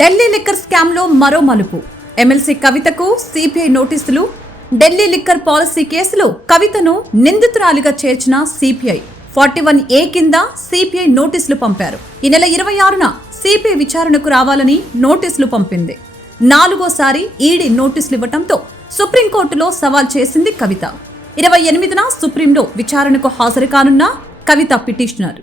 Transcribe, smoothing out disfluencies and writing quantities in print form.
Delhi liquor scam లో మరో మలుపు. ఎమ్మెల్సీ కవితకు సిబిఐ నోటీసులు. ఢిల్లీ లిక్కర్ పాలసీ కేసులో కవితను నిందితురాలిగా చేర్చిన సిబిఐ 41A కింద సిబిఐ నోటీసులు పంపారు. ఈ నెల 26న సిబిఐ విచారణకు రావాలని నోటీసులు పంపింది. 4గోసారి ఈడీ నోటీసులు ఇవ్వడంతో సుప్రీంకోర్టులో సవాల్ చేసింది కవిత. 28న సుప్రీంలో విచారణకు హాజరు కానున్న కవిత పిటిషనర్.